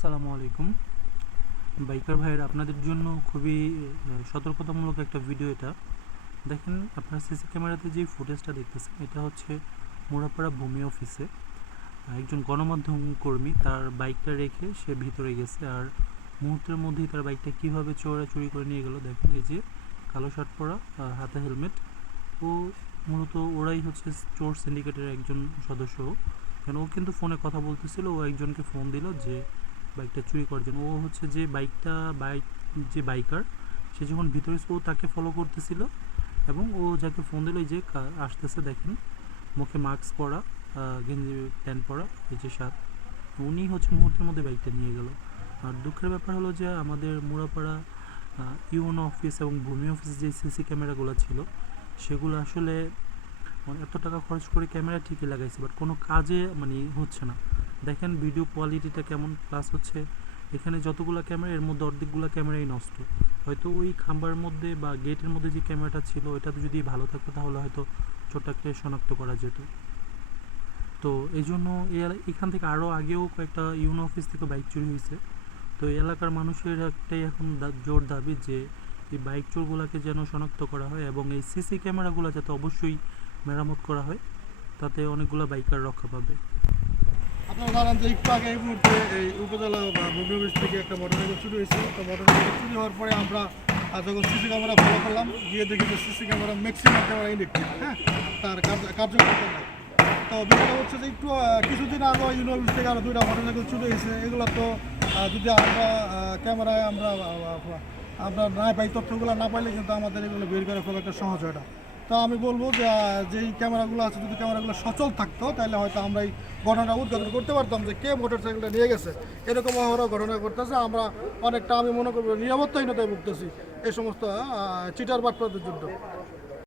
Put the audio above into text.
আসসালামু আলাইকুম। বাইকার ভাইয়ের, আপনাদের জন্য খুবই সতর্কতামূলক একটা ভিডিও এটা। দেখেন, আপনার সিসি ক্যামেরাতে যে ফুটেজটা দেখতেছেন, এটা হচ্ছে মোড়াপাড়া ভূমি অফিসে একজন গণমাধ্যম কর্মী তার বাইকটা রেখে সে ভিতরে গেছে আর মুহূর্তের মধ্যেই তার বাইকটা কীভাবে চোরা চুরি করে নিয়ে গেল, দেখেন এই যে কালো শার্ট পরা হাতে হেলমেট ও মূলত ওরাই হচ্ছে চোর সিন্ডিকেটের একজন সদস্য। কেন, ও কিন্তু ফোনে কথা বলতেছিল, ও একজনকে ফোন দিল যে বাইকটা চুরি করার জন্য। ও হচ্ছে যে বাইকটা বাইক যে বাইকার সে যখন ভিতরে ও তাকে ফলো করতেছিল এবং ও যাকে ফোন দিল যে আসতেছে দেখেন, মুখে মাস্ক পরা গেঞ্জি প্যান্ট পরা, এই যে সাত। উনি হচ্ছে মুহূর্তের মধ্যে বাইকটা নিয়ে গেল। আর দুঃখের ব্যাপার হলো যে আমাদের মুরাপাড়া ইউনো অফিস এবং ভূমি অফিসে যে সিসি ক্যামেরাগুলো ছিল, সেগুলো আসলে মানে এত টাকা খরচ করে ক্যামেরা ঠিকই লাগাইছে বাট কোনো কাজে মানে হচ্ছে না। দেখেন ভিডিও কোয়ালিটিটা কেমন প্লাস হচ্ছে এখানে যতগুলো ক্যামেরা এর মধ্যে অর্ধেকগুলো ক্যামেরাই নষ্ট। হয়তো ওই খাম্বার মধ্যে বা গেটের মধ্যে যে ক্যামেরাটা ছিল ওইটা যদি ভালো থাকতো, তাহলে হয়তো চোরটাকে শনাক্ত করা যেত। তো এই জন্য এখান থেকে আরও আগেও কয়েকটা ইউনো অফিস থেকে বাইক চুরি হয়েছে। তো এই এলাকার মানুষের একটাই এখন জোর দাবি যে এই বাইক চোরগুলোকে যেন শনাক্ত করা হয় এবং এই সিসি ক্যামেরাগুলো যাতে অবশ্যই মেরামত করা হয়, তাতে অনেকগুলো বাইকার রক্ষা পাবে। আপনারা জানেন যে একটু আগে এই মুহূর্তে এই উপজেলা বা ভূমি থেকে একটা মোটরসাইকেল চুরি হয়েছে। তো মোটরসাইকেল চুরি হওয়ার পরে আমরা যখন সিসি ক্যামেরা ফলো করলাম, গিয়ে দেখি যে CC camera maximum camera electric হ্যাঁ? তার কার্য- কার্যক্ষমতা নাই তো বিষয়টা হচ্ছে যে একটু কিছুদিন আগে ইউনো অফিস থেকে আরও দুইটা মোটরসাইকেল চুরি হয়েছে। এগুলো তো যদি আমরা ক্যামেরায় আমরা আমরা না পাই, তথ্যগুলো না পাইলে কিন্তু আমাদের এগুলো বের করা একটা সহজ হয় না। তো আমি বলব যে যেই ক্যামেরাগুলো আছে, যদি ক্যামেরাগুলো সচল থাকতো, তাহলে হয়তো আমরা এই ঘটনাটা উদ্ঘাটন করতে পারতাম যে কে মোটর সাইকেলটা নিয়ে গেছে। এরকম আমরা ঘটনা করতেছে আমরা অনেকটা, আমি মনে করব নিরাপত্তাহীনতায় ভুগতেছি এই সমস্ত চিটার বাটপাদের জন্য